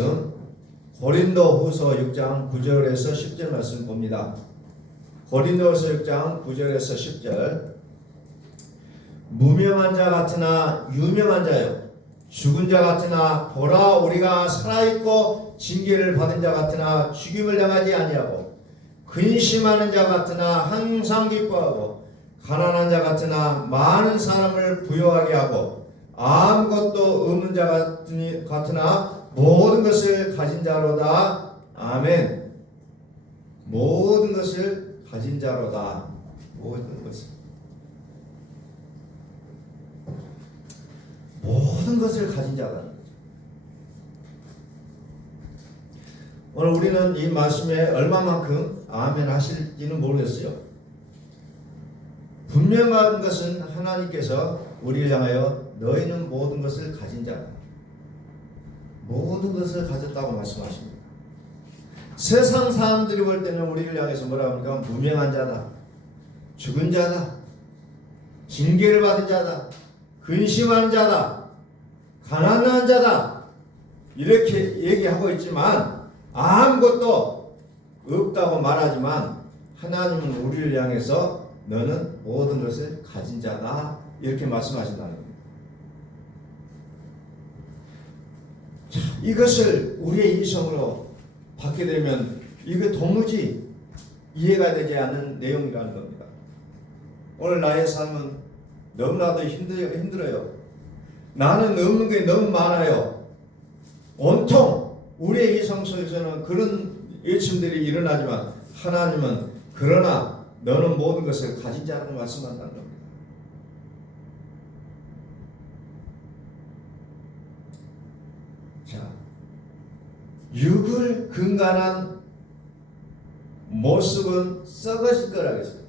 말씀 고린도후서 6장 9절에서 10절 말씀 봅니다. 고린도후서 6장 9절에서 10절. 무명한 자 같으나 유명한 자요, 죽은 자 같으나 보라 우리가 살아있고 징계를 받은 자 같으나 죽임을 당하지 아니하고, 근심하는 자 같으나 항상 기뻐하고, 가난한 자 같으나 많은 사람을 부유하게 하고, 아무것도 없는 자 같으나 모든 것을 가진 자로다. 아멘. 모든 것을 가진 자로다. 모든 것을 가진 자라는 거죠. 오늘 우리는 이 말씀에 얼마만큼 아멘 하실지는 모르겠어요. 분명한 것은 하나님께서 우리를 향하여 너희는 모든 것을 가진 자다, 모든 것을 가졌다고 말씀하십니다. 세상 사람들이 볼 때는 우리를 향해서 뭐라고 합니까? 무명한 자다, 죽은 자다, 징계를 받은 자다, 근심하는 자다, 가난한 자다, 이렇게 얘기하고 있지만 아무것도 없다고 말하지만, 하나님은 우리를 향해서 너는 모든 것을 가진 자다, 이렇게 말씀하신다는 겁니다. 자, 이것을 우리의 이성으로 받게 되면 이거 도무지 이해가 되지 않는 내용이라는 겁니다. 오늘 나의 삶은 너무나도 힘들어요. 나는 없는 게 너무 많아요. 온통 우리의 이성 속에서는 그런 외침들이 일어나지만, 하나님은 그러나 너는 모든 것을 가진 자라고 말씀한다는 겁니다. 자, 육을 근간한 모습은 썩어질 거라고 했어요.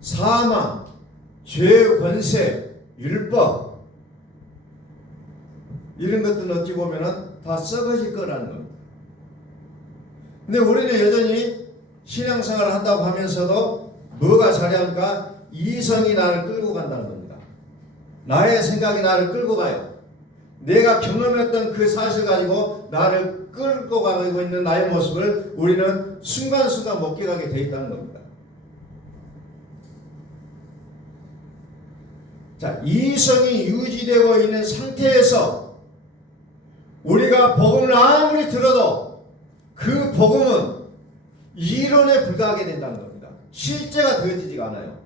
사망, 죄, 권세, 율법, 이런 것들은 어찌 보면은 다 썩어질 거라는 겁니다. 근데 우리는 여전히 신앙생활을 한다고 하면서도 뭐가 자리합니까? 이성이 나를 끌고 간다는 겁니다. 나의 생각이 나를 끌고 가요. 내가 경험했던 그 사실 가지고 나를 끌고 가고 있는 나의 모습을 우리는 순간순간 목격하게 되어 있다는 겁니다. 자, 이성이 유지되고 있는 상태에서 우리가 복음을 아무리 들어도 그 복음은 이론에 불과하게 된다는 겁니다. 실제가 되어지지가 않아요.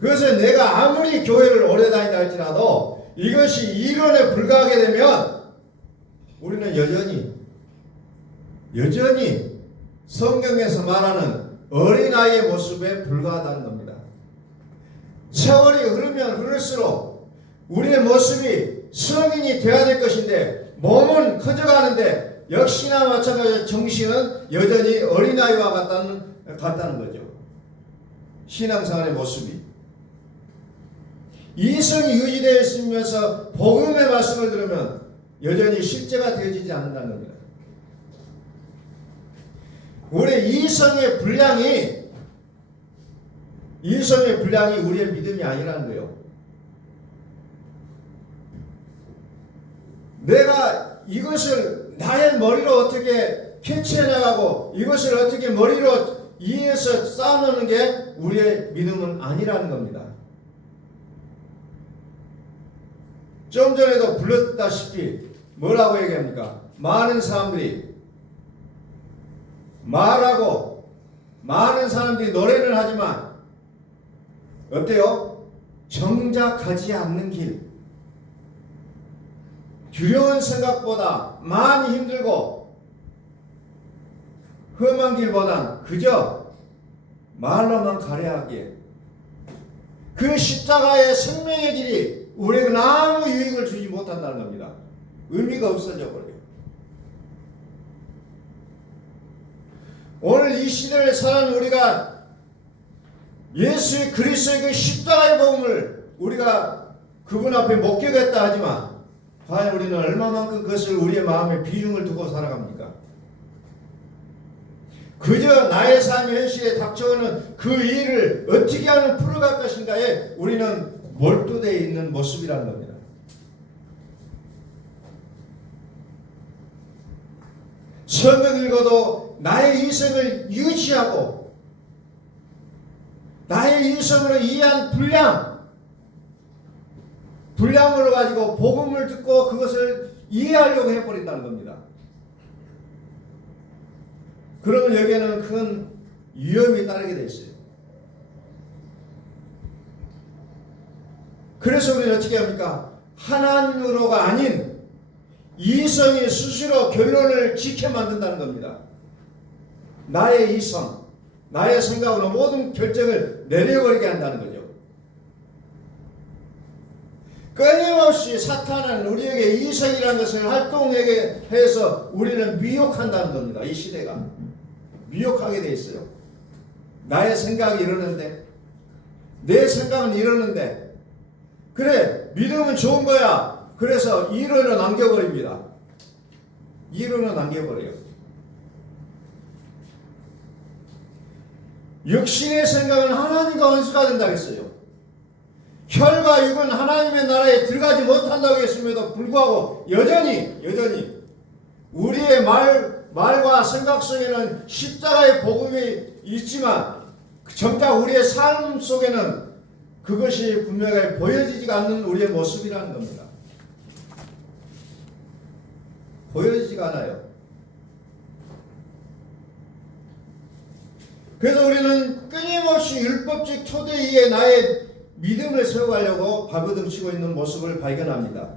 그래서 내가 아무리 교회를 오래 다닌다 할지라도 이것이 이론에 불과하게 되면 우리는 여전히 성경에서 말하는 어린아이의 모습에 불과하다는 겁니다. 세월이 흐르면 흐를수록 우리의 모습이 성인이 되어야 될 것인데 몸은 커져가는데 역시나 마찬가지로 정신은 여전히 어린아이와 같다는 거죠. 신앙생활의 모습이. 이성이 유지되어 있으면서 복음의 말씀을 들으면 여전히 실제가 되어지지 않는다는 겁니다. 우리 이성의 분량이 우리의 믿음이 아니라는 거예요. 내가 이것을 나의 머리로 어떻게 캐치해 나가고 이것을 어떻게 머리로 이해해서 쌓아놓는 게 우리의 믿음은 아니라는 겁니다. 좀 전에도 불렀다시피 뭐라고 얘기합니까? 많은 사람들이 말하고 많은 사람들이 노래를 하지만 어때요? 정작 가지 않는 길, 두려운 생각보다 많이 힘들고 험한 길보단 그저 말로만 가려하기에 그 십자가의 생명의 길이 우리에게 아무 유익을 주지 못한다는 겁니다. 의미가 없어져 버려요. 오늘 이 시대를 사는 우리가 예수의 그리스도의 그 십자가의 복음을 우리가 그분 앞에 목격했다 하지만 과연 우리는 얼마만큼 그것을 우리의 마음에 비중을 두고 살아갑니까? 그저 나의 삶의 현실에 닥쳐오는 그 일을 어떻게 하면 풀어갈 것인가에 우리는 몰두되어 있는 모습이라는 겁니다. 성경 읽어도 나의 이성을 유지하고 나의 이성으로 이해한 분량으로 가지고 복음을 듣고 그것을 이해하려고 해버린다는 겁니다. 그러면 여기에는 큰 위험이 따르게 돼 있어요. 그래서 우리는 어떻게 합니까? 하나님으로가 아닌 이성이 스스로 결론을 지켜 만든다는 겁니다. 나의 이성, 나의 생각으로 모든 결정을 내려버리게 한다는 거죠. 끊임없이 사탄은 우리에게 이성이라는 것을 활동하게 해서 우리를 미혹한다는 겁니다. 이 시대가 미혹하게 돼 있어요. 나의 생각이 이러는데, 내 생각은 이러는데, 그래 믿음은 좋은 거야. 그래서 이론을 남겨버립니다. 이론을 남겨버려요. 육신의 생각은 하나님과 원수가 된다고 했어요. 혈과 육은 하나님의 나라에 들어가지 못한다고 했음에도 불구하고 여전히 우리의 말과 생각 속에는 십자가의 복음이 있지만 정작 우리의 삶 속에는 그것이 분명하게 보여지지가 않는 우리의 모습이라는 겁니다. 보여지지가 않아요. 그래서 우리는 끊임없이 율법적 토대 위에 나의 믿음을 세워가려고 발버둥치고 있는 모습을 발견합니다.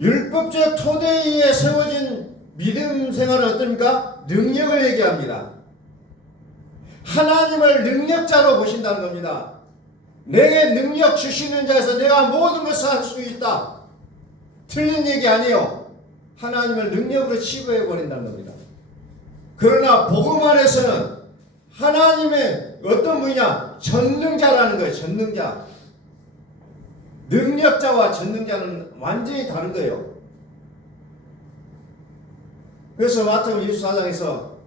율법적 토대 위에 세워진 믿음 생활은 어떻습니까? 능력을 얘기합니다. 하나님을 능력자로 보신다는 겁니다. 내게 능력 주시는 자에서 내가 모든 것을 할 수 있다. 틀린 얘기 아니에요. 하나님을 능력으로 치부해 버린다는 겁니다. 그러나 복음 안에서는 하나님의 어떤 분이냐? 전능자라는 거예요. 전능자. 능력자와 전능자는 완전히 다른 거예요. 그래서 마태복음 24장에서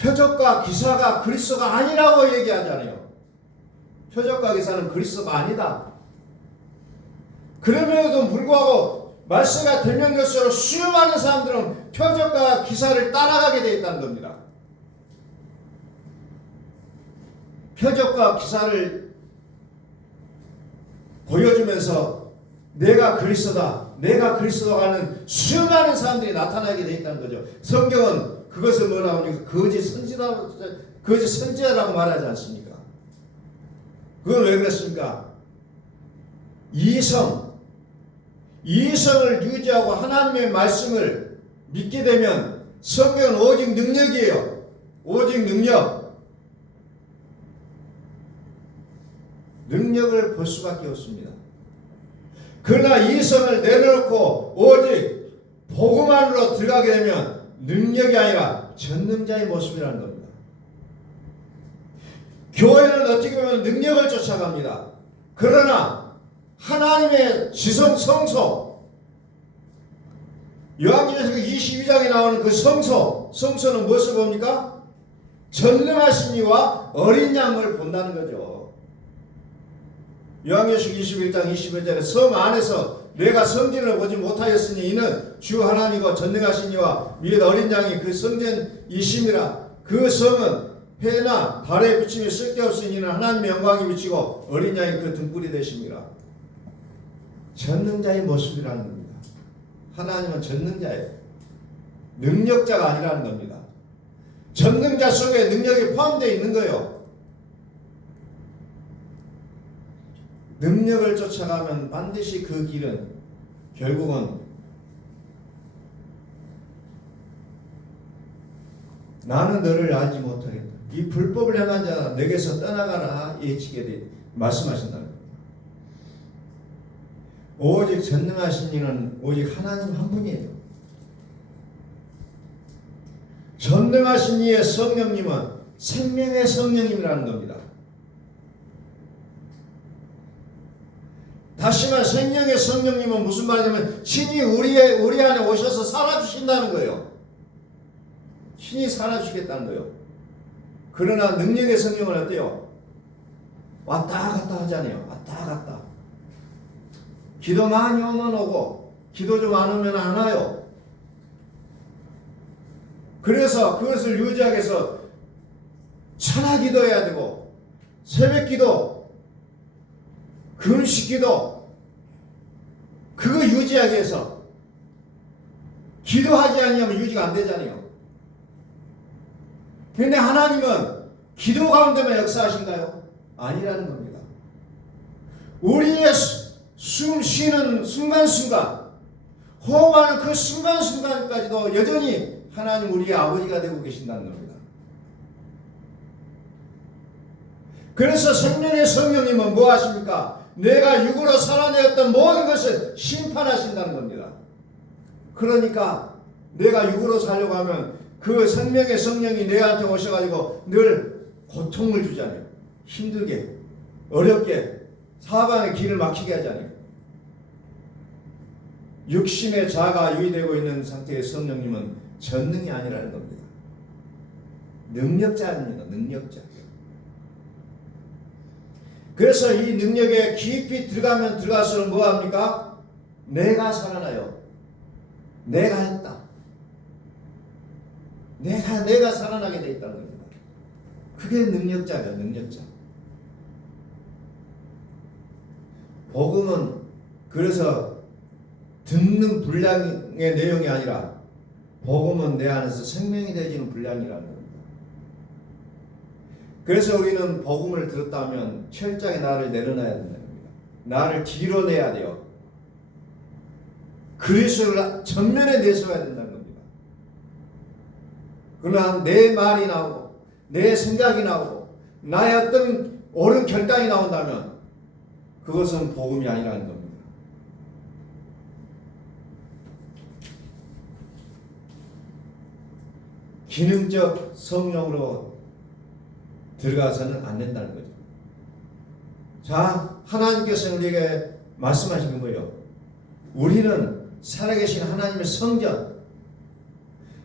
표적과 기사가 그리스도가 아니라고 얘기하잖아요. 표적과 기사는 그리스도가 아니다. 그럼에도 불구하고 말세가 되면 될수록 수많은 사람들은 표적과 기사를 따라가게 되어 있다는 겁니다. 표적과 기사를 보여주면서 내가 그리스도다, 내가 그리스도가 하는 수많은 사람들이 나타나게 되어 있다는 거죠. 성경은 그것을 뭐라고 하니까 거짓 선지자라고 말하지 않습니까? 그건 왜 그랬습니까? 이성을 유지하고 하나님의 말씀을 믿게 되면 성경은 오직 능력이에요. 오직 능력을 볼 수밖에 없습니다. 그러나 이성을 내려놓고 오직 복음 안으로 들어가게 되면 능력이 아니라 전능자의 모습이라는 겁니다. 교회는 어떻게 보면 능력을 쫓아갑니다. 그러나 하나님의 지성 성소, 요한계시록 22장에 나오는 그 성소는 무엇을 봅니까? 전능하신 이와 어린 양을 본다는 거죠. 요한계시록 21장 21절에 성 안에서 내가 성전을 보지 못하였으니 이는 주 하나님과 전능하신 이와 및 어린 양이 그 성전이심이라. 그 성은 해나 달의 비침이 쓸데없으니 이는 하나님의 영광이 비치고 어린 양이 그 등불이 되심이라. 전능자의 모습이라는 겁니다. 하나님은 전능자예요. 능력자가 아니라는 겁니다. 전능자 속에 능력이 포함되어 있는 거예요. 능력을 쫓아가면 반드시 그 길은 결국은 나는 너를 알지 못하겠다. 이 불법을 행한 자 내게서 떠나가라 예치게 말씀하신다는 겁니다. 오직 전능하신 이는 오직 하나님 한 분이에요. 전능하신 이의 성령님은 생명의 성령님이라는 겁니다. 다시 말 생명의 성령님은 무슨 말이냐면 신이 우리 안에 오셔서 살아주신다는 거예요. 신이 살아주시겠다는 거예요. 그러나 능력의 성령은 어때요? 왔다 갔다 하잖아요. 왔다 갔다. 기도 많이 오면 오고 기도 좀 안 오면 안 와요. 그래서 그것을 유지하기 위해서 천하 기도해야 되고 새벽 기도, 금식 기도, 그거 유지하기 위해서 기도하지 않으면 유지가 안 되잖아요. 그런데 하나님은 기도 가운데만 역사하신가요? 아니라는 겁니다. 우리의 숨 쉬는 순간순간, 호흡하는 그 순간순간까지도 여전히 하나님 우리의 아버지가 되고 계신다는 겁니다. 그래서 성령의 성령님은 뭐 하십니까? 내가 육으로 살아내었던 모든 것을 심판하신다는 겁니다. 그러니까 내가 육으로 살려고 하면 그 생명의 성령이 내한테 오셔가지고 늘 고통을 주잖아요. 힘들게, 어렵게, 사방의 길을 막히게 하잖아요. 육신의 자아가 유의되고 있는 상태의 성령님은 전능이 아니라는 겁니다. 능력자입니다. 능력자. 그래서 이 능력에 깊이 들어가면 들어갈수록 뭐합니까? 내가 살아나요. 내가 했다. 내가 살아나게 돼 있다는 겁니다. 그게 능력자예요. 능력자. 복음은 그래서 듣는 분량의 내용이 아니라 복음은 내 안에서 생명이 되어지는 분량이라는 겁니다. 그래서 우리는 복음을 들었다면 철저하게 나를 내려놔야 된다는 겁니다. 나를 뒤로 내야 돼요. 그리스도를 전면에 내세워야 된다는 겁니다. 그러나 내 말이 나오고 내 생각이 나오고 나의 어떤 옳은 결단이 나온다면 그것은 복음이 아니라는 겁니다. 기능적 성령으로 들어가서는 안 된다는 거죠. 자, 하나님께서는 우리에게 말씀하신 게 뭐예요? 우리는 살아계신 하나님의 성전,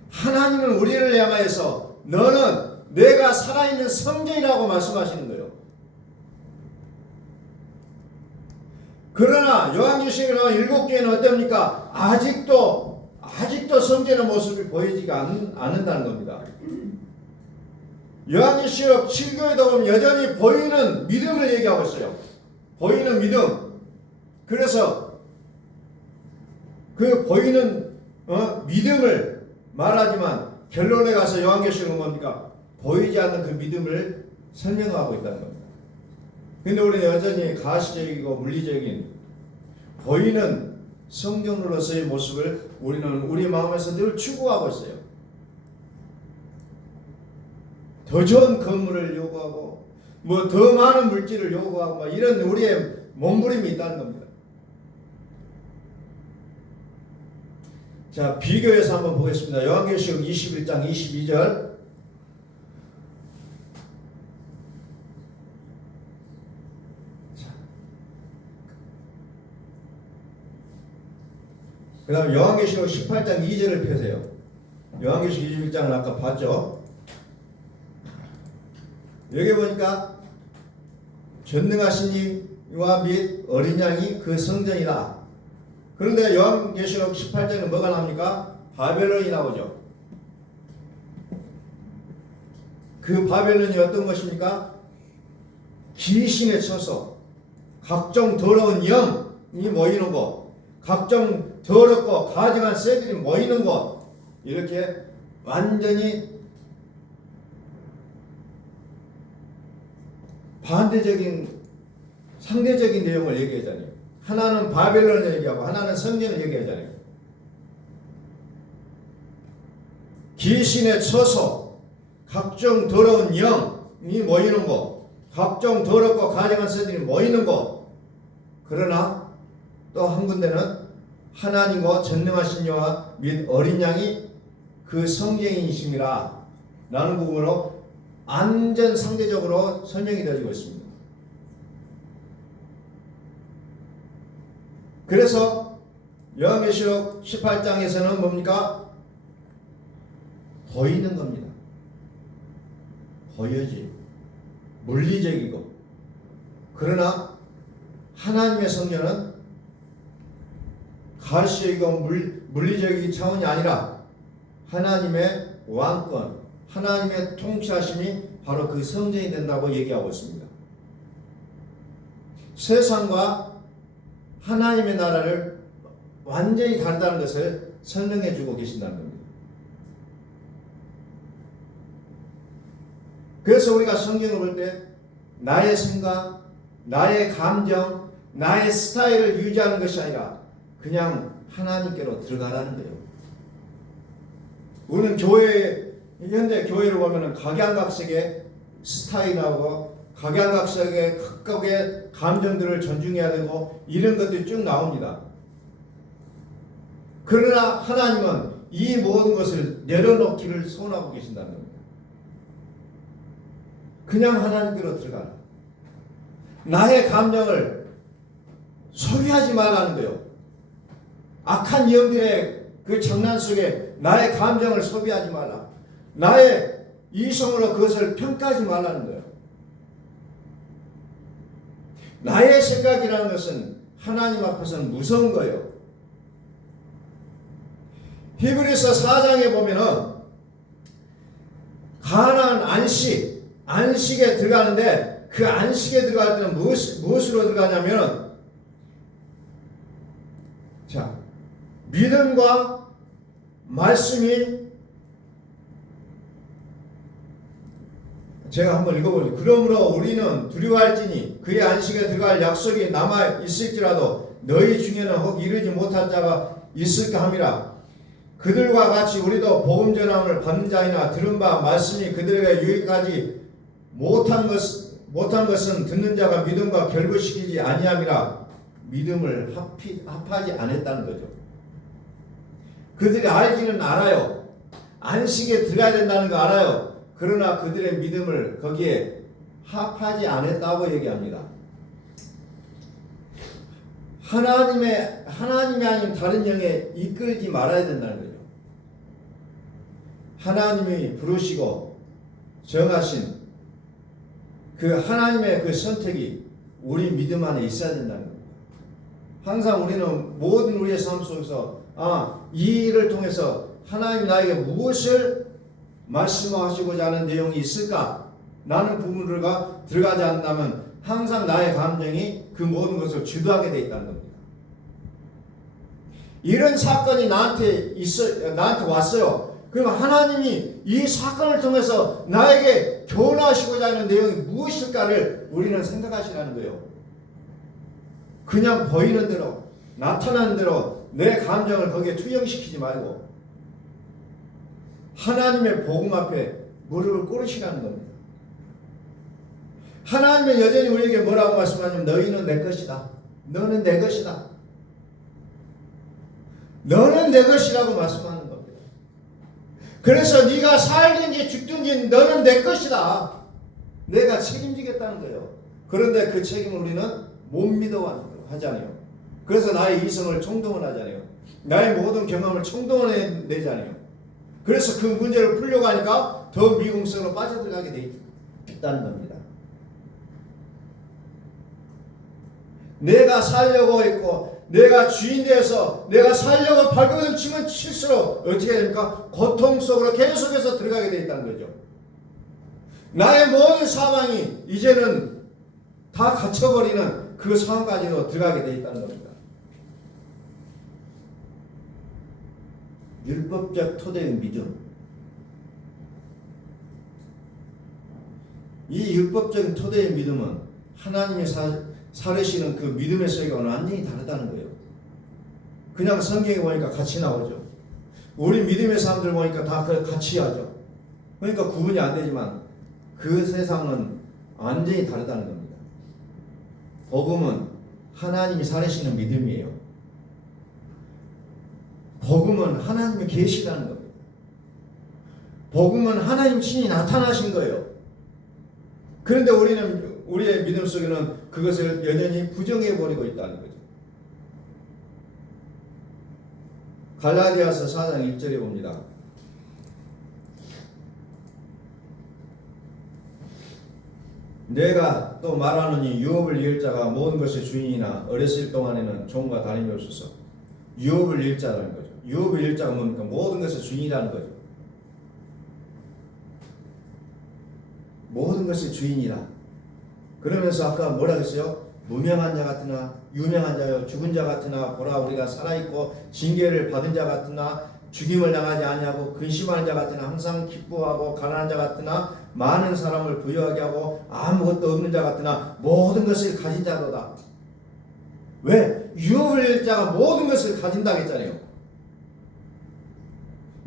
하나님은 우리를 향하여서 너는 내가 살아있는 성전이라고 말씀하시는 거예요. 그러나 요한계시록에 나온 7교회는 어떻습니까? 아직도 성전의 모습이 보이지가 않는다는 겁니다. 요한계시록 7교회도 보면 여전히 보이는 믿음을 얘기하고 있어요. 보이는 믿음. 그래서 그 보이는 믿음을 말하지만 결론에 가서 요한계시록은 뭡니까? 보이지 않는 그 믿음을 설명하고 있다는 겁니다. 근데 우리는 여전히 가시적이고 물리적인 보이는 성경으로서의 모습을 우리는 우리 마음에서 늘 추구하고 있어요. 더 좋은 건물을 요구하고 뭐 더 많은 물질을 요구하고 뭐 이런 우리의 몸부림이 있다는 겁니다. 자, 비교해서 한번 보겠습니다. 요한계시록 21장 22절. 그 다음 요한계시록 18장 2절을 펴세요. 요한계시록 21장을 아까 봤죠? 여기 보니까 전능하신 이와 및 어린 양이 그 성전이다. 그런데 요한계시록 18장에 뭐가 나옵니까? 바벨론이 나오죠. 그 바벨론이 어떤 것입니까? 귀신에 쳐서 각종 더러운 영이 모이는 곳, 각종 더럽고 가증한 새들이 모이는 곳, 이렇게 완전히 반대적인 상대적인 내용을 얘기하잖아요. 하나는 바벨론을 얘기하고 하나는 성전을 얘기하잖아요. 귀신에 쳐서 각종 더러운 영이 모이는 곳, 각종 더럽고 가증한 새들이 모이는 곳. 그러나 또 한 군데는 하나님과 전능하신 여호와 및 어린 양이 그 성전이심이라 라는 부분으로 완전 상대적으로 설명이 되어지고 있습니다. 그래서 요한계시록 18장에서는 뭡니까? 보이는 겁니다. 보여지. 물리적이고. 그러나 하나님의 성전은 가시적이고 물리적인 차원이 아니라 하나님의 왕권, 하나님의 통치하심이 바로 그 성전이 된다고 얘기하고 있습니다. 세상과 하나님의 나라를 완전히 다르다는 것을 설명해 주고 계신다는 겁니다. 그래서 우리가 성경을 볼 때 나의 생각, 나의 감정, 나의 스타일을 유지하는 것이 아니라 그냥 하나님께로 들어가라는 거예요. 우리는 현대 교회를 보면은 각양각색의 스타일하고 각양각색의 각각의 감정들을 존중해야 되고 이런 것들이 쭉 나옵니다. 그러나 하나님은 이 모든 것을 내려놓기를 소원하고 계신다는 겁니다. 그냥 하나님께로 들어가라. 나의 감정을 소비하지 말라는 거예요. 악한 영들의 그 장난 속에 나의 감정을 소비하지 말라. 나의 이성으로 그것을 평가하지 말라는 거예요. 나의 생각이라는 것은 하나님 앞에서는 무서운 거예요. 히브리서 4장에 보면은 가나안 안식에 들어가는데 그 안식에 들어갈 때는 무엇으로 들어가냐면 자, 믿음과 말씀이 제가 한번 읽어보죠. 그러므로 우리는 두려워할지니 그의 안식에 들어갈 약속이 남아 있을지라도 너희 중에는 혹 이르지 못할 자가 있을까 함이라. 그들과 같이 우리도 복음 전함을 받는 자이나 들은 바 말씀이 그들에게 유익하지 못한 것은 듣는 자가 믿음과 결부시키지 아니함이라. 믿음을 합하지 않았다는 거죠. 그들이 알기는 알아요. 안식에 들어가야 된다는 거 알아요. 그러나 그들의 믿음을 거기에 합하지 않았다고 얘기합니다. 하나님이 아닌 다른 영에 이끌지 말아야 된다는 거죠. 하나님이 부르시고 정하신 그 하나님의 그 선택이 우리 믿음 안에 있어야 된다는 겁니다. 항상 우리는 모든 우리의 삶 속에서 이 일을 통해서 하나님이 나에게 무엇을 말씀하시고자 하는 내용이 있을까? 라는 부분을 들어가지 않는다면 항상 나의 감정이 그 모든 것을 주도하게 되어 있다는 겁니다. 이런 사건이 나한테 왔어요. 그럼 하나님이 이 사건을 통해서 나에게 교훈하시고자 하는 내용이 무엇일까를 우리는 생각하시라는 거예요. 그냥 보이는 대로 나타나는 대로 내 감정을 거기에 투영시키지 말고 하나님의 복음 앞에 무릎을 꿇으시라는 겁니다. 하나님은 여전히 우리에게 뭐라고 말씀하냐면 너희는 내 것이다. 너는 내 것이다. 너는 내 것이라고 말씀하는 겁니다. 그래서 네가 살든지 죽든지 너는 내 것이다. 내가 책임지겠다는 거예요. 그런데 그 책임을 우리는 못 믿어 하잖아요. 그래서 나의 이성을 총동원 하잖아요. 나의 모든 경험을 총동원해 내잖아요. 그래서 그 문제를 풀려고 하니까 더 미궁성으로 빠져들어가게 돼 있다는 겁니다. 내가 살려고 했고 내가 주인 되어서 내가 살려고 발버둥 치면 칠수록 어떻게 됩니까? 고통 속으로 계속해서 들어가게 돼 있다는 거죠. 나의 모든 사망이 이제는 다 갇혀버리는 그 상황까지도 들어가게 돼 있다는 겁니다. 율법적 토대의 믿음. 이 율법적인 토대의 믿음은 하나님이 살으시는 그 믿음의 세계와는 완전히 다르다는 거예요. 그냥 성경에 보니까 같이 나오죠. 우리 믿음의 사람들 보니까 다 같이 하죠. 그러니까 구분이 안 되지만 그 세상은 완전히 다르다는 겁니다. 복음은 하나님이 살으시는 믿음이에요. 복음은 하나님의 계시라는 겁니다. 복음은 하나님 친히 나타나신 거예요. 그런데 우리는 우리의 믿음 속에는 그것을 여전히 부정해버리고 있다는 거죠. 갈라디아서 4장 1절에 봅니다. 내가 또 말하노니 유업을 이을 자가 모든 것의 주인이나 어렸을 동안에는 종과 다름이 없어서 유업을 이을 자라는 거죠. 유업을 이을 자가 뭡니까? 모든 것의 주인이라는 거죠. 모든 것의 주인이라. 그러면서 아까 뭐라 그랬어요? 무명한 자 같으나 유명한 자요 죽은 자 같으나 보라 우리가 살아있고 징계를 받은 자 같으나 죽임을 당하지 아니하고 근심하는 자 같으나 항상 기뻐하고 가난한 자 같으나 많은 사람을 부유하게 하고 아무것도 없는 자 같으나 모든 것을 가진 자로다. 왜? 유업을 잃을 자가 모든 것을 가진다고 했잖아요.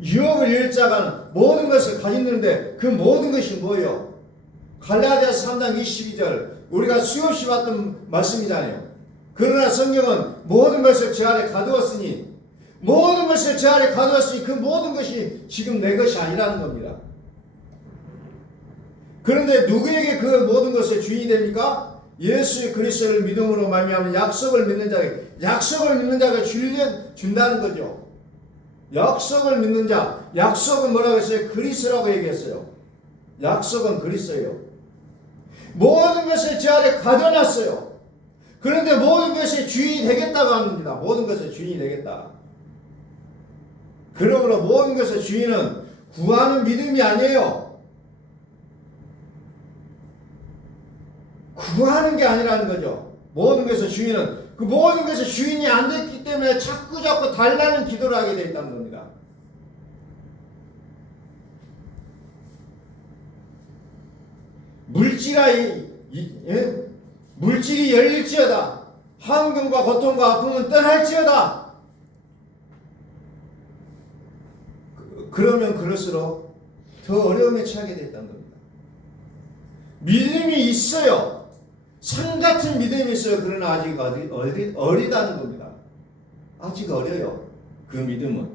유업을 잃을 자가 모든 것을 가졌는데 그 모든 것이 뭐예요? 갈라디아서 3장 22절 우리가 수없이 봤던 말씀이잖아요. 그러나 성경은 모든 것을 제 아래 가두었으니 모든 것을 제 아래 가두었으니 그 모든 것이 지금 내 것이 아니라는 겁니다. 그런데 누구에게 그 모든 것의 주인이 됩니까? 예수 그리스도를 믿음으로 말미암은 약속을 믿는 자가 준다는 거죠. 약속을 믿는 자, 약속은 뭐라고 했어요? 그리스도라고 얘기했어요. 약속은 그리스도예요. 모든 것을 제 아래 가져놨어요. 그런데 모든 것의 주인이 되겠다고 합니다. 모든 것의 주인이 되겠다. 그러므로 모든 것의 주인은 구하는 믿음이 아니에요. 구하는 게 아니라는 거죠. 모든 것의 주인은 그 모든 것의 주인이 안 됐기 때문에 자꾸 달라는 기도를 하게 되어 있다는 겁니다. 물질이 열릴지어다. 환경과 고통과 아픔은 떠날지어다. 그러면 그럴수록 더 어려움에 처하게 됐다는 겁니다. 믿음이 있어요. 산 같은 믿음이 있어요. 그러나 아직 어리다는 겁니다. 아직 어려요. 그 믿음은.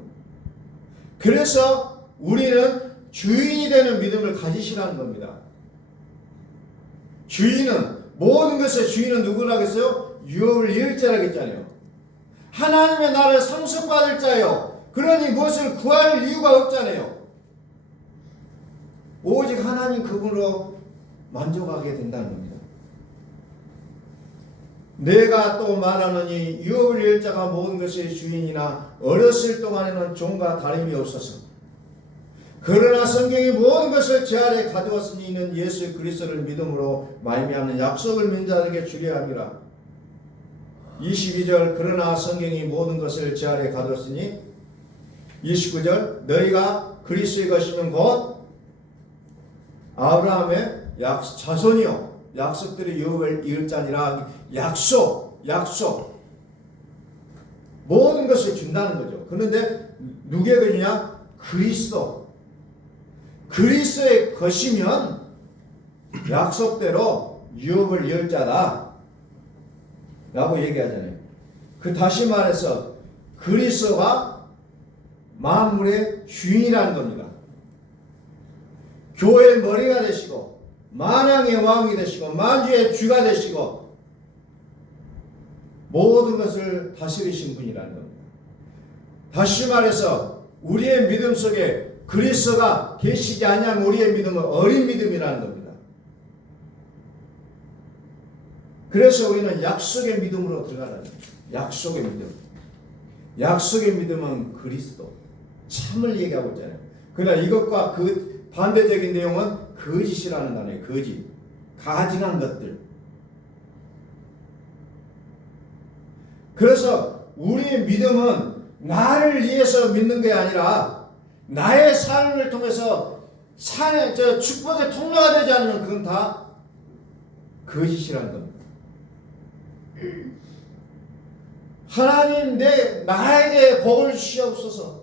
그래서 우리는 주인이 되는 믿음을 가지시라는 겁니다. 모든 것의 주인은 누구라고 했어요? 유업을 잃을 자라고 했잖아요. 하나님의 나라를 상속받을 자요. 그러니 무엇을 구할 이유가 없잖아요. 오직 하나님 그분으로 만족하게 된다는 겁니다. 내가 또 말하노니 유업을 잃을 자가 모든 것의 주인이나 어렸을 동안에는 종과 다름이 없어서 그러나 성경이 모든 것을 제 아래 가두었으니 이는 예수 그리스도를 믿음으로 말미암는 약속을 믿는 자에게 주려 함이라. 22절 그러나 성경이 모든 것을 제 아래 가두었으니 29절 너희가 그리스도의 것이면 곧 아브라함의 자손이요 약속들의 유업을 잃을 자니라. 약속 모든 것을 준다는 거죠. 그런데 누구에게 주냐? 그리스도의 것이면 약속대로 유업을 잃을 자다 라고 얘기하잖아요. 다시 말해서 그리스도가 만물의 주인이라는 겁니다. 교회의 머리가 되시고 만왕의 왕이 되시고 만주의 주가 되시고 모든 것을 다스리신 분이라는 겁니다. 다시 말해서 우리의 믿음 속에 그리스도가 계시지 않으면 우리의 믿음은 어린 믿음이라는 겁니다. 그래서 우리는 약속의 믿음으로 들어가는 거예요. 약속의 믿음. 약속의 믿음은 그리스도. 참을 얘기하고 있잖아요. 그러나 이것과 그 반대적인 내용은 거짓이라는 단어예요. 거짓. 가증한 것들. 그래서 우리의 믿음은 나를 위해서 믿는 게 아니라 나의 삶을 통해서 축복의 통로가 되지 않으면 그건 다 거짓이라는 겁니다. 하나님 나에게 복을 주시옵소서.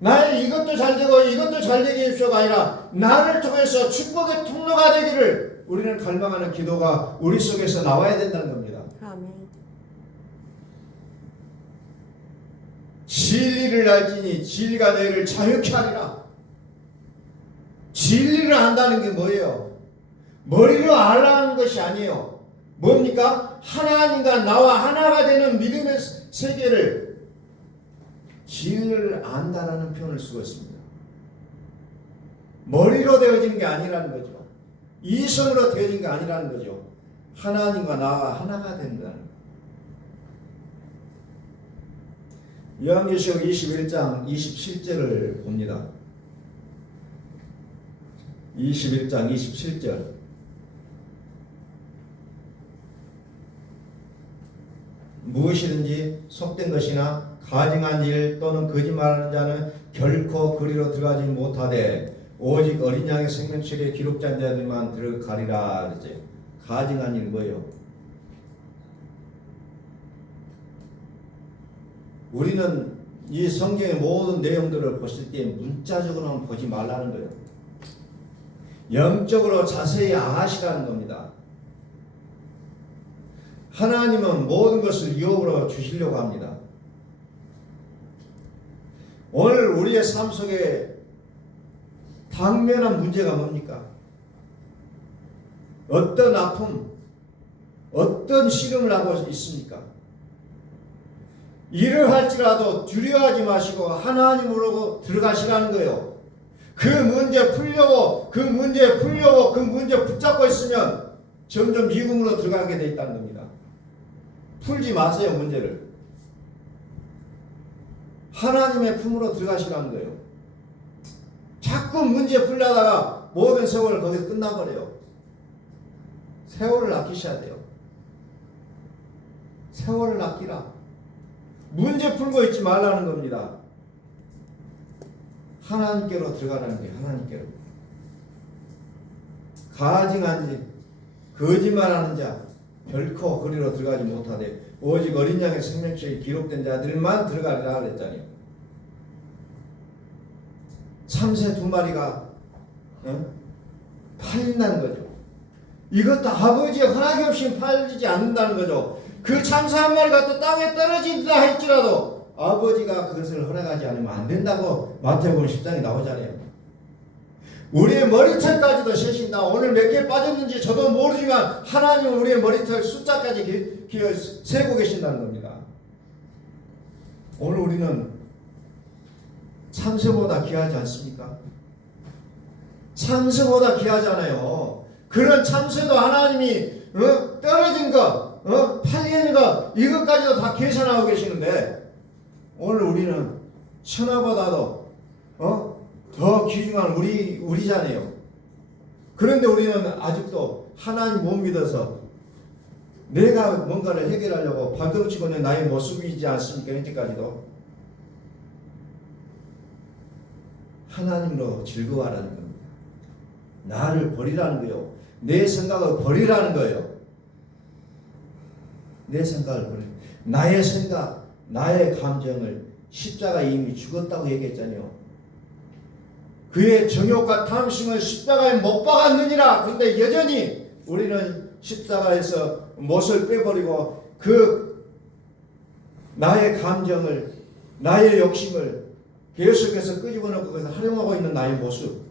나의 이것도 잘 되고 이것도 잘 되게 해주셔가 아니라 나를 통해서 축복의 통로가 되기를 우리는 갈망하는 기도가 우리 속에서 나와야 된다는 겁니다. 아멘. 진리를 알지니 진리가 너희를 자유케 하리라. 진리를 안다는 게 뭐예요? 머리로 알라는 것이 아니에요. 뭡니까? 하나님과 나와 하나가 되는 믿음의 세계를 진리를 안다라는 표현을 쓰고 있습니다. 머리로 되어지는 게 아니라는 거죠. 이성으로 되어진 게 아니라는 거죠. 하나님과 나와 하나가 된다는 거예요. 요한계시록 21장 27절을 봅니다. 21장 27절. 무엇이든지 속된 것이나 가증한 일 또는 거짓말하는 자는 결코 그리로 들어가지 못하되 오직 어린 양의 생명책에 기록된 자들만 들어가리라. 그러지. 가증한 일 뭐예요? 우리는 이 성경의 모든 내용들을 보실 때 문자적으로는 보지 말라는 거예요. 영적으로 자세히 아시라는 겁니다. 하나님은 모든 것을 유혹으로 주시려고 합니다. 오늘 우리의 삶 속에 당면한 문제가 뭡니까? 어떤 아픔, 어떤 시름을 하고 있습니까? 일을 할지라도 두려워하지 마시고 하나님으로 들어가시라는 거예요. 그 문제 풀려고 그 문제 붙잡고 있으면 점점 미궁으로 들어가게 돼 있다는 겁니다. 풀지 마세요, 문제를. 하나님의 품으로 들어가시라는 거예요. 자꾸 문제 풀려다가 모든 세월을 거기서 끝나버려요. 세월을 아끼셔야 돼요. 세월을 아끼라. 문제 풀고 있지 말라는 겁니다. 하나님께로 들어가라는 거예요. 하나님께로. 가증한 일, 거짓말하는 자 결코 그리로 들어가지 못하되 오직 어린 양의 생명책에 기록된 자들만 들어가리라 그랬잖아요. 참새 2마리가 팔린다는 거죠. 이것도 아버지의 허락이 없이 팔리지 않는다는 거죠. 그 참새 1마리가 또 땅에 떨어진다 할지라도 아버지가 그것을 허락하지 않으면 안 된다고 마태복음 10장에 나오잖아요. 우리의 머리털까지도 세신다. 오늘 몇 개 빠졌는지 저도 모르지만 하나님은 우리의 머리털 숫자까지 세고 계신다는 겁니다. 오늘 우리는 참새보다 귀하지 않습니까? 참새보다 귀하잖아요. 그런 참새도 하나님이 떨어진 거, 팔리는 거 이것까지도 다 계산하고 계시는데 오늘 우리는 천하보다도 더 귀중한 우리잖아요. 그런데 우리는 아직도 하나님 못 믿어서 내가 뭔가를 해결하려고 발버둥치고 있는 나의 모습이지 않습니까? 현재까지도. 하나님으로 즐거워하라는 겁니다. 나를 버리라는 거예요. 내 생각을 버리라는 거예요. 내 생각을 버리. 나의 생각, 나의 감정을 십자가에 이미 죽었다고 얘기했잖아요. 그의 정욕과 탐심을 십자가에 못 박았느니라. 그런데 여전히 우리는 십자가에서 못을 빼버리고 그 나의 감정을, 나의 욕심을 계속해서 끄집어놓고 그것을 활용하고 있는 나의 모습,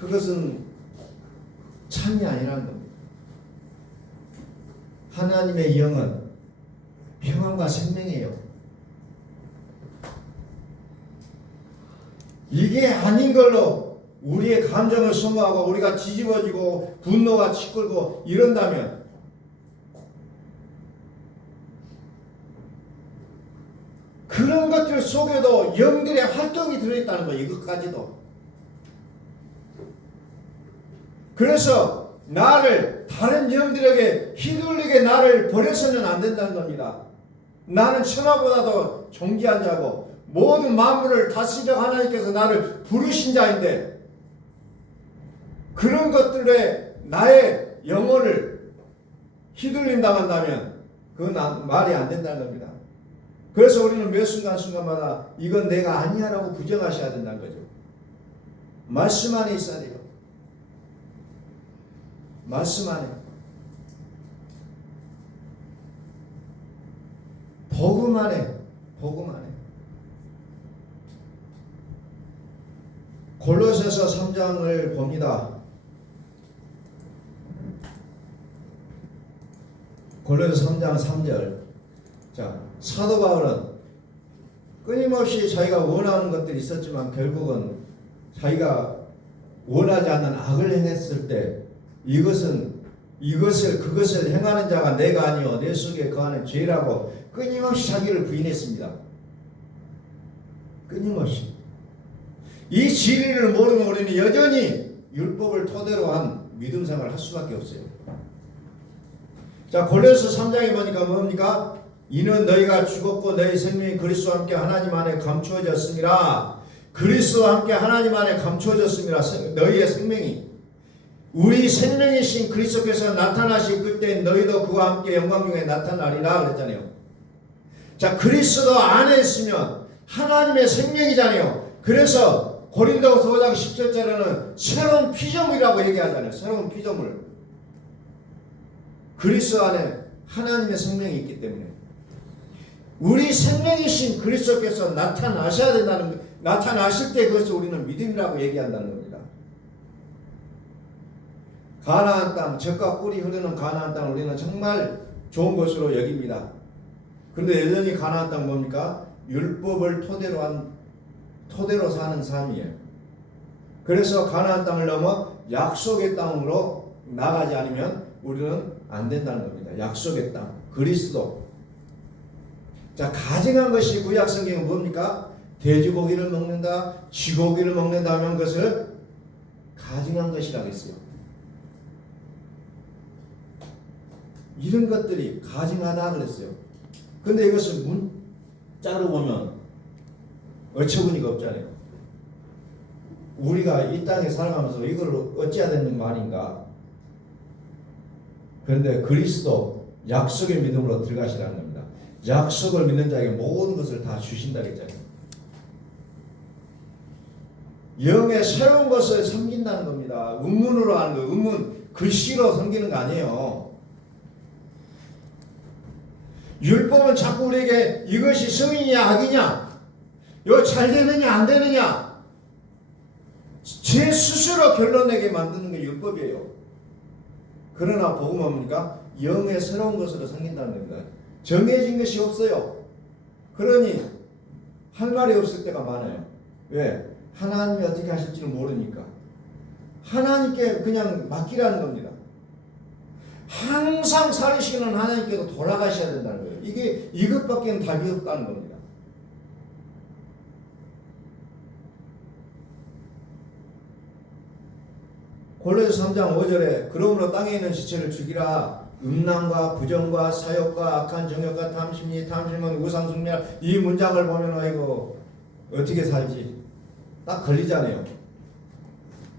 그것은 참이 아니라는 겁니다. 하나님의 영은 평안과 생명이에요. 이게 아닌 걸로 우리의 감정을 소모하고 우리가 뒤집어지고 분노가 치끌고 이런다면 그런 것들 속에도 영들의 활동이 들어있다는 거예요. 이것까지도. 그래서 나를 다른 영들에게 휘둘리게 나를 버려서는 안 된다는 겁니다. 나는 천하보다도 존귀한 자고 모든 만물을 다스리려 하나님께서 나를 부르신 자인데 그런 것들에 나의 영혼을 휘둘림 당한다면 그건 말이 안 된다는 겁니다. 그래서 우리는 매 순간순간마다 이건 내가 아니야라고 부정하셔야 된다는 거죠. 말씀 안에 있어야 돼요. 말씀 안에. 복음 안에. 복음 안에. 골로새서 3장을 봅니다. 골로새 3장 3절. 자, 사도 바울은 끊임없이 자기가 원하는 것들이 있었지만 결국은 자기가 원하지 않는 악을 행했을 때 그것을 행하는 자가 내가 아니요 내 속에 거하는 죄라고 끊임없이 자기를 부인했습니다. 끊임없이. 이 진리를 모르면 우리는 여전히 율법을 토대로 한 믿음 생활을 할 수밖에 없어요. 자, 골로새 3장에 보니까 뭡니까? 이는 너희가 죽었고 너희 생명이 그리스도와 함께 하나님 안에 감추어졌음이라. 그리스도와 함께 하나님 안에 감추어졌음이라. 너희의 생명이, 우리 생명이신 그리스도께서 나타나실 그때 너희도 그와 함께 영광 중에 나타나리라 그랬잖아요. 자, 그리스도 안에 있으면 하나님의 생명이잖아요. 그래서 고린도후서 5장 17절에는 새로운 피조물이라고 얘기하잖아요. 새로운 피조물. 그리스도 안에 하나님의 생명이 있기 때문에 우리 생명이신 그리스도께서 나타나셔야 된다는, 나타나실 때 그것을 우리는 믿음이라고 얘기한다는 겁니다. 가나안 땅, 젖과 꿀이 흐르는 가나안 땅을 우리는 정말 좋은 것으로 여깁니다. 그런데 여전히 가나안 땅 뭡니까? 율법을 토대로 사는 삶이에요. 그래서 가나안 땅을 넘어 약속의 땅으로 나가지 않으면 우리는 안 된다는 겁니다. 약속의 땅, 그리스도. 자, 가증한 것이 구약 성경은 뭡니까? 돼지고기를 먹는다, 쥐고기를 먹는다 하면 그것을 가증한 것이라고 했어요. 이런 것들이 가증하다 그랬어요. 근데 이것을 문자로 보면 어처구니가 없잖아요. 우리가 이 땅에 살아가면서 이걸 어찌해야 되는 말인가? 그런데 그리스도 약속의 믿음으로 들어가시라는 겁니다. 약속을 믿는 자에게 모든 것을 다 주신다 그랬잖아요. 영의 새로운 것을 섬긴다는 겁니다. 음문으로 하는 거, 음문 글씨로 섬기는 거 아니에요. 율법은 자꾸 우리에게 이것이 성인이냐 악이냐, 이거 잘 되느냐 안 되느냐, 제 스스로 결론 내게 만드는 게 율법이에요. 그러나 복음은 뭡니까? 영의 새로운 것으로 섬긴다는 겁니다. 정해진 것이 없어요. 그러니 할 말이 없을 때가 많아요. 왜? 하나님이 어떻게 하실지는 모르니까 하나님께 그냥 맡기라는 겁니다. 항상 살으시는 하나님께도 돌아가셔야 된다는 거예요. 이게 이것밖에는 답이 없다는 겁니다. 골로새 3장 5절에 그러므로 땅에 있는 지체를 죽이라. 음란과 부정과 사욕과 악한 정욕과 탐심이, 탐심은 우상숭배라. 이 문장을 보면 아이고 어떻게 살지 딱 걸리잖아요.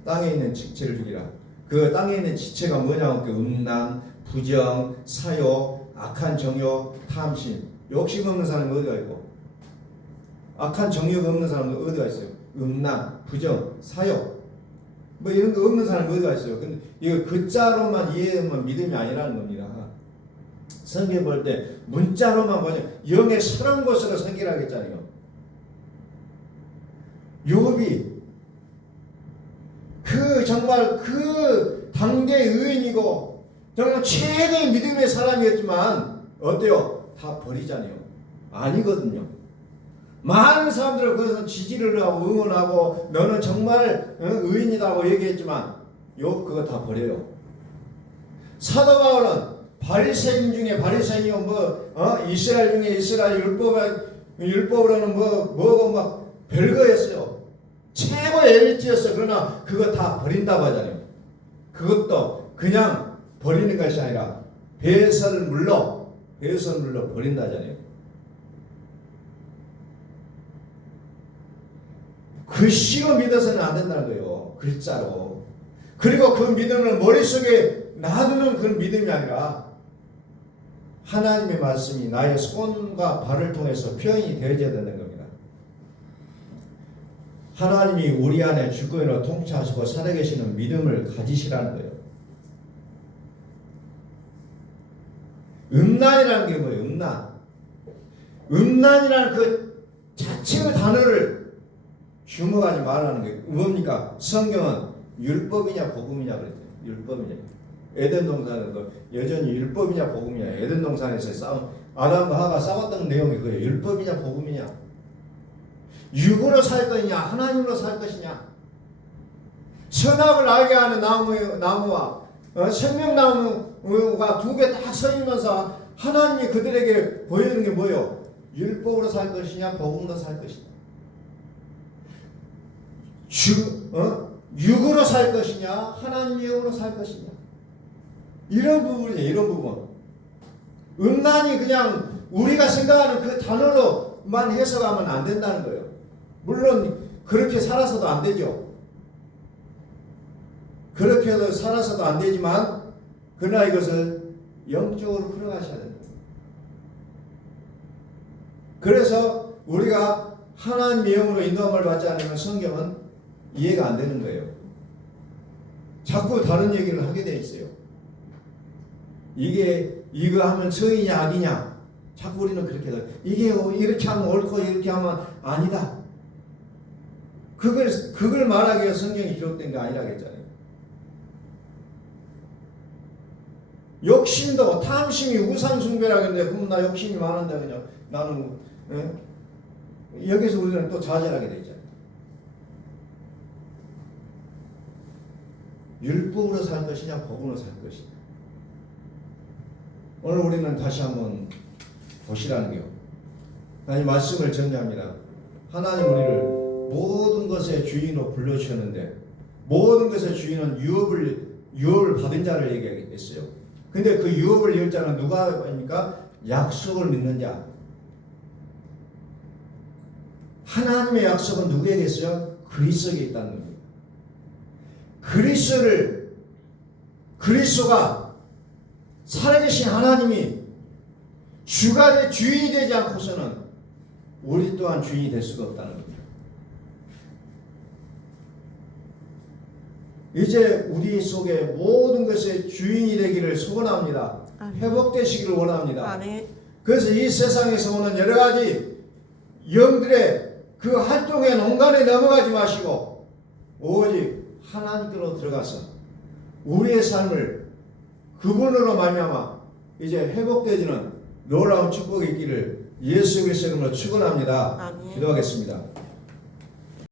땅에 있는 지체를 죽이라. 그 땅에 있는 지체가 뭐냐면 그 음란, 부정, 사욕, 악한 정욕, 탐심. 욕심 없는 사람이 어디가 있고, 악한 정욕 없는 사람은 어디가 있어요? 음란, 부정, 사욕, 뭐 이런 거 없는 사람이 어디가 있어요? 근데 이거 글자로만 이해하면 믿음이 아니라는 겁니다. 성경 볼 때 문자로만 보냐, 영의 새로운 것으로 섬기라고 했잖아요. 욥이 정말 그 당대 의인이고 정말 최대의 믿음의 사람이었지만 어때요? 다 버리잖아요. 아니거든요. 많은 사람들은 그것은 지지를 하고 응원하고 너는 정말 의인이라고 얘기했지만 욥 그거 다 버려요. 사도 바울은 바리새인 중에 바리새인이요, 이스라엘 중에 이스라엘 율법으로는 뭐고 막 별거였어요. 최고의 엘리트였어요. 그러나 그거 다 버린다고 하잖아요. 그것도 그냥 버리는 것이 아니라 배설물로 버린다잖아요. 글씨로 믿어서는 안 된다는 거예요. 글자로. 그리고 그 믿음을 머릿속에 놔두는 그런 믿음이 아니라 하나님의 말씀이 나의 손과 발을 통해서 표현이 되어져야 되는 겁니다. 하나님이 우리 안에 주권으로 통치하시고 살아계시는 믿음을 가지시라는 거예요. 음란이라는 게 뭐예요? 음란이라는 그 자체의 단어를 주목하지 말라는 게 뭡니까? 성경은 율법이냐 복음이냐 그랬죠. 율법이냐. 에덴 동산에서 여전히 율법이냐 복음이냐. 에덴 동산에서 싸움, 아담과 하가 싸웠던 내용이 그예요. 율법이냐 복음이냐. 육으로 살 것이냐 하나님으로 살 것이냐. 선악을 알게 하는 나무와 생명나무가 두 개 딱 서 있면서 하나님이 그들에게 보여주는 게 뭐예요? 율법으로 살 것이냐 복음으로 살 것이냐. 육으로 살 것이냐 하나님의 영으로 살 것이냐, 이런 부분이에요. 이런 부분. 음란이 그냥 우리가 생각하는 그 단어로만 해석하면 안 된다는 거예요. 물론 그렇게 살아서도 안 되죠. 그렇게 해서 살아서도 안 되지만 그러나 이것을 영적으로 풀어가셔야 된다. 그래서 우리가 하나님의 영으로 인도함을 받지 않으면 성경은 이해가 안 되는 거예요. 자꾸 다른 얘기를 하게 돼 있어요. 이거 하면 성이냐 악이냐, 자꾸 우리는 그렇게 해서 이게 이렇게 하면 옳고 이렇게 하면 아니다. 그걸 말하기 위해서 성경이 기록된 게 아니라고 했잖아요. 욕심도 탐심이 우상숭배라고 했는데 그럼 나 욕심이 많은데 그냥 나는 여기서 우리는 또 좌절하게 되잖아요. 율법으로 살 것이냐 복음으로 살 것이냐. 오늘 우리는 다시 한번 보시라는 게요. 이 말씀을 정리합니다. 하나님 우리를 모든 것의 주인으로 불러주셨는데 모든 것의 주인은 유업을 받은 자를 얘기했어요. 근데 그 유업을 열 자는 누가 합니까? 약속을 믿는 자. 하나님의 약속은 누구에게 있어요? 그리스도에게 있다는 겁니다. 그리스도가 살아계신 하나님이 주인이 되지 않고서는 우리 또한 주인이 될 수가 없다는 겁니다. 이제 우리 속에 모든 것의 주인이 되기를 소원합니다. 회복되시기를 원합니다. 그래서 이 세상에서 오는 여러 가지 영들의 그 활동의 농간에 넘어가지 마시고 오직 하나님께로 들어가서 우리의 삶을 그분으로 말미암아 이제 회복되지는 놀라운 축복이 있기를 예수 그리스도의 이름으로 축원합니다. 기도하겠습니다.